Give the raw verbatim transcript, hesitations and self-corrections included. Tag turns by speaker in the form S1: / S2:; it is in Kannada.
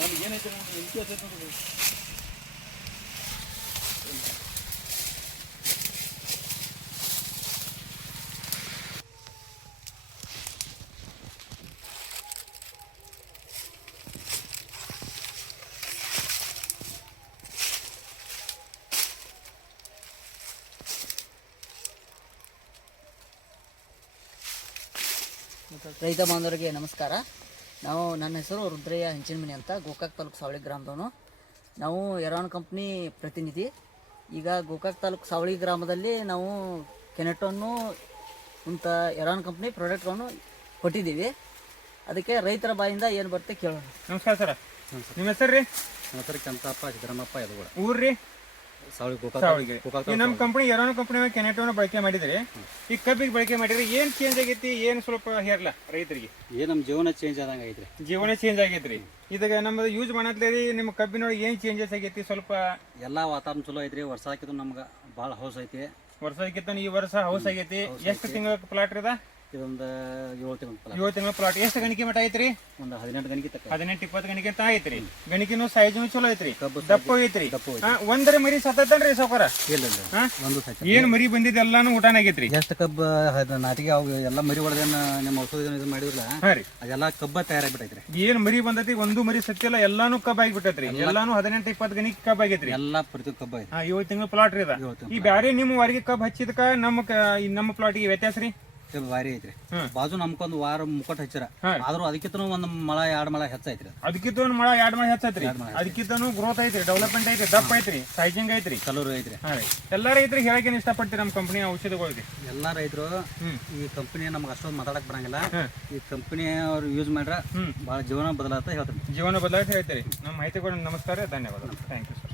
S1: ನಮ್ಗೆ ಏನೈತೆ ನಮ್ಗೆ ಇಂಕಿ ಹತ್ತೈತೆ ನೋಡ್ರಿ.
S2: ರೈತ ಬಾಂಧವರಿಗೆ ನಮಸ್ಕಾರ. ನಾವು ನನ್ನ ಹೆಸರು ರುದ್ರಯ್ಯ ಹಂಚಿನಮನಿ ಅಂತ, ಗೋಕಾಕ್ ತಾಲೂಕು ಸಾವಳಿ ಗ್ರಾಮದವನು. ನಾವು ಎರಾನ್ ಕಂಪ್ನಿ ಪ್ರತಿನಿಧಿ. ಈಗ ಗೋಕಾಕ್ ತಾಲೂಕು ಸಾವಳಿ ಗ್ರಾಮದಲ್ಲಿ ನಾವು ಕೆನೆಟೋನ್ನು ಇಂಥ ಎರಾನ್ ಕಂಪ್ನಿ ಪ್ರಾಡಕ್ಟ್ಗಳನ್ನು ಕೊಟ್ಟಿದ್ದೀವಿ. ಅದಕ್ಕೆ ರೈತರ ಬಾಯಿಂದ ಏನು ಬರುತ್ತೆ ಕೇಳೋಣ.
S1: ನಮಸ್ಕಾರ ಸರ್, ನಿಮ್ಮ ಹೆಸರು ರೀ?
S3: ನಮ್ಮ ಹೆಸರು ಕೆಂತಪ್ಪ ಸಿದ್ದರಾಮಪ್ಪ ಯದಗೋಳ,
S1: ಊರು ರೀ?
S3: ಸಾವಳಿ ಗೋಕಾಕ್.
S1: ಸಾವಳಿಗೆ. ಈ ನಮ್ಮ ಕಂಪ್ನಿ ಎರಾನ್ ಕಂಪ್ನಿ ಕೆನೆಟೋನ ಬಳಕೆ ಮಾಡಿದ್ರಿ, ಈ ಕಬ್ಬಿಗೆ ಬಳಕೆ ಮಾಡಿದ್ರಿ, ಏನು ಚೇಂಜ್ ಆಗೈತಿ? ಏನು ಸ್ವಲ್ಪ ಹೇರ್ಲ ರೈತರಿಗೆ?
S3: ಏನು ನಮ್ಮ ಜೀವನ ಚೇಂಜ್ ಆದಂಗೆ ಐತ್ರಿ.
S1: ಜೀವನ ಚೇಂಜ್ ಆಗೈತ್ರಿ. ಇದಾಗ ನಮ್ಮದು ಯೂಸ್ ಮಾಡತ್ಲೇರಿ, ನಿಮ್ಮ ಕಬ್ಬಿನೊಳಗೆ ಏನು ಚೇಂಜಸ್ ಆಗೈತಿ? ಸ್ವಲ್ಪ
S3: ಎಲ್ಲ ವಾತಾವರಣ ಚಲೋ ಐತ್ರಿ. ವರ್ಷ ಹಾಕಿದ್ರು ನಮ್ಗೆ ಭಾಳ ಹೌಸ್ ಐತಿ.
S1: ವರ್ಷಕ್ಕಿಂತ ಈ ವರ್ಷ ಹೌಸ್ ಆಗೈತಿ. ಎಷ್ಟು ತಿಂಗಳ ಪ್ಲಾಟ್ ರೀ?
S3: ಇದೊಂದು ಏಳು ತಿಂಗಳು ಫಲ.
S1: ಏಳು ತಿಂಗಳ ಪ್ಲಾಟ್. ಎಷ್ಟು ಗಣಿಕೆ ಮಟ್ಟ ಐತ್ರಿ?
S3: ಒಂದು ಹದಿನೆಂಟು ಗಣಿಕೆ ತಕ್ಕ.
S1: ಹದಿನೆಂಟು ಇಪ್ಪತ್ತು ಗಣಿಕೆ ಅಂತ ಐತ್ರಿ. ಗಣಿಕೆನು ಸೈಜ್ನು ಚಲೋ ಐತ್ರಿ,
S3: ಕಬ್ಬು
S1: ದಪ್ಪ ಐತ್ರಿ.
S3: ದಪ್ಪ
S1: ಒಂದರ ಮರಿ ಸತ್ತೈತನ್ರಿ ಸಾವ್ಕಾರ?
S3: ಇಲ್ಲ ಇಲ್ಲ, ಒಂದು ಸಾಯ್ತು.
S1: ಏನ್ ಮರಿ ಬಂದಿದ್ದು ಎಲ್ಲಾನು ಊಟನ ಆಗೈತ್ರಿ.
S3: ಎಷ್ಟು ಕಬ್ಬು ನಾಟಿಗೆ ಅವು ಎಲ್ಲ ಮರಿ ಒಳದೇನು ನಿಮ್ಮ ಔಷಧ ಇದು ಮಾಡಿದ್ರಲ್ಲ,
S1: ಹಾ ರೀ,
S3: ಅದೆಲ್ಲ ಕಬ್ಬ ತಯಾರಾಗ್ಬಿಟ್ಟೈತ್ರಿ.
S1: ಏನ್ ಮರಿ ಬಂದೈತಿ ಒಂದು ಮರಿ ಸತ್ತಿಲ್ಲ, ಎಲ್ಲಾನು ಕಬ್ಬ ಆಗಿಬಿಟ್ಟೈತ್ರಿ. ಎಲ್ಲಾನು ಹದಿನೆಂಟು ಇಪ್ಪತ್ತು ಗಣಿಕೆ ಕಬ್ಬ ಆಗೈತ್ರಿ.
S3: ಎಲ್ಲ ಪ್ರತಿ ಕಬ್ಬ ಐತಿ.
S1: ಹಾ, ಏಳು ತಿಂಗಳ ಪ್ಲಾಟ್ ರೀ ಅದ. ಈ ಬ್ಯಾರೆ ನಿಮ್ಮ ವಾರಿಗೆ ಕಬ್ಬ ಹಚ್ಚಿದಕ್ಕ ನಮ್ಮ ನಮ್ಮ ಪ್ಲಾಟಿಗೆ ವ್ಯತ್ಯಾಸ ರೀ?
S3: ಕಬ್ಬು ಭಾರಿ ಐತ್ರಿ. ಬಾಜು ನಮ್ಕೊಂದು ವಾರ ಮುಕ್ಕಟ್ ಹಚ್ಚಿರ, ಆದ್ರೂ ಅದಕ್ಕಿಂತ ಒಂದ್ ಮಳ ಎರಡ್ ಮಳ ಹೆಚ್ಚೈತ್ರಿ.
S1: ಅದಕ್ಕಿಂತ ಒಂದ್ ಮಳ ಎರಡ್ ಮಳ ಹೆಚ್ಚೈತ್ರಿ. ಅದಕ್ಕಿಂತ ಗ್ರೋತ್ ಐತ್ರಿ, ಡೆವಲಪ್ಮೆಂಟ್ ಐತ್ರಿ, ದಪ್ಪ ಐತ್ರಿ, ಸೈಜಿಂಗ್ ಐತ್ರಿ,
S3: ಕಲರ್ ಐತ್ರಿ.
S1: ಹಾ ರೀ. ಎಲ್ಲಾ ರೈತರಿಗೆ ಹೇಳಕ್ಕೆ ಇಷ್ಟಪಡ್ತೀರಿ ನಮ್ಮ ಕಂಪನಿ ಔಷಧಿಗಳಿಗೆ?
S3: ಎಲ್ಲಾ ರೈತರು ಈ ಕಂಪನಿ ನಮ್ಗೆ ಅಷ್ಟೊಂದು ಮಾತಾಡಕ್ ಬರಂಗಿಲ್ಲ. ಈ ಕಂಪನಿ ಅವ್ರು ಯೂಸ್ ಮಾಡ್ರ ಬಹಳ ಜೀವನ ಬದಲಾತ ಹೇಳ್ತಾರೆ.
S1: ಜೀವನ ಬದಲಾಯಿಸಿ ಹೇಳ್ತೀರಿ. ನಮ್ಮ ಮಾಹಿತಿ ಕೊಡ. ನಮಸ್ಕಾರ, ಧನ್ಯವಾದ. Thank you sir.